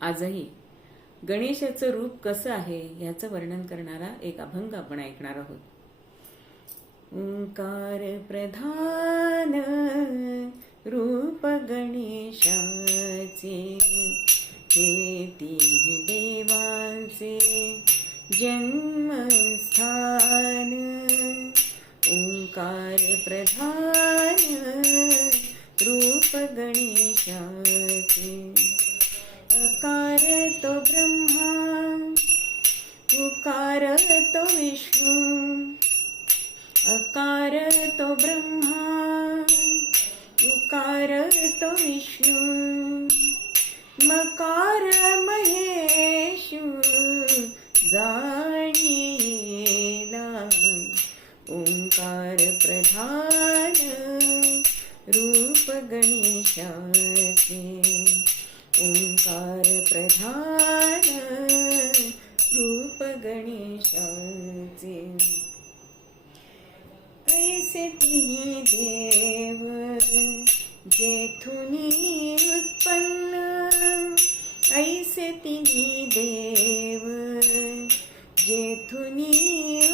आजही गणेशाचं रूप कसं आहे ह्याचं वर्णन करणारा एक अभंग आपण ऐकणार आहोत. ओंकार प्रधान रूप गणेशाचे, हे तिन्ही देवांचे जन्मस्थान. ओंकार प्रधान रूप गणेशाचे, अकार तो ब्रह्मा उकार तो विष्णू, अकार तो ब्रह्मा उकार तो विष्णू, मकार महेशु जाणीला. ओंकार प्रधान रूप गणेशाचे, ओंकार प्रधान रूप गणेशाचे. ऐसे तिन्ही देव जेथुनी उत्पन्न, ऐसे तिन्ही देव जेथुनी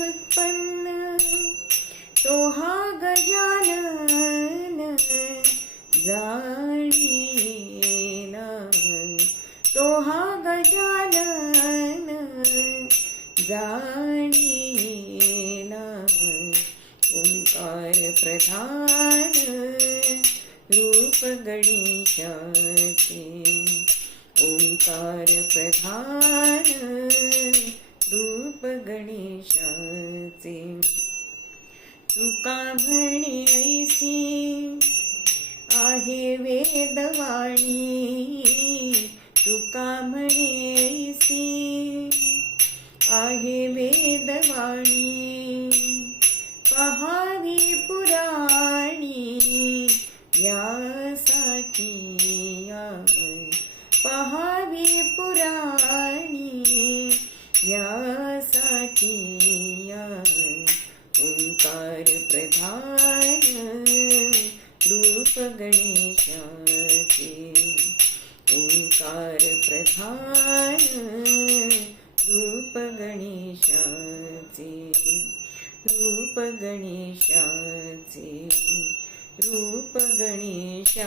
उत्पन्न, तो हा गजानन जाणीला. तो हा गजानन जाणीला. ओंकार प्रधान रूप गणेशाचे, ओंकार प्रधान रूप गणेशाचे. तुका म्हणे ऐसी आहे वेदवाणी, तुका म्हणे ऐसी आहे वेदवाणी, पहावी पुराणी यासाठी या, पहावी पुराणी यासाठी या. ओंकार प्रधान रूप गणेशाचे, ओंकार प्रधान रूप गणेशाचे, रूप गणेशाचे, रूप गणेशाचे.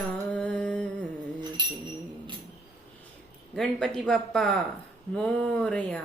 गणपती बाप्पा मोरया.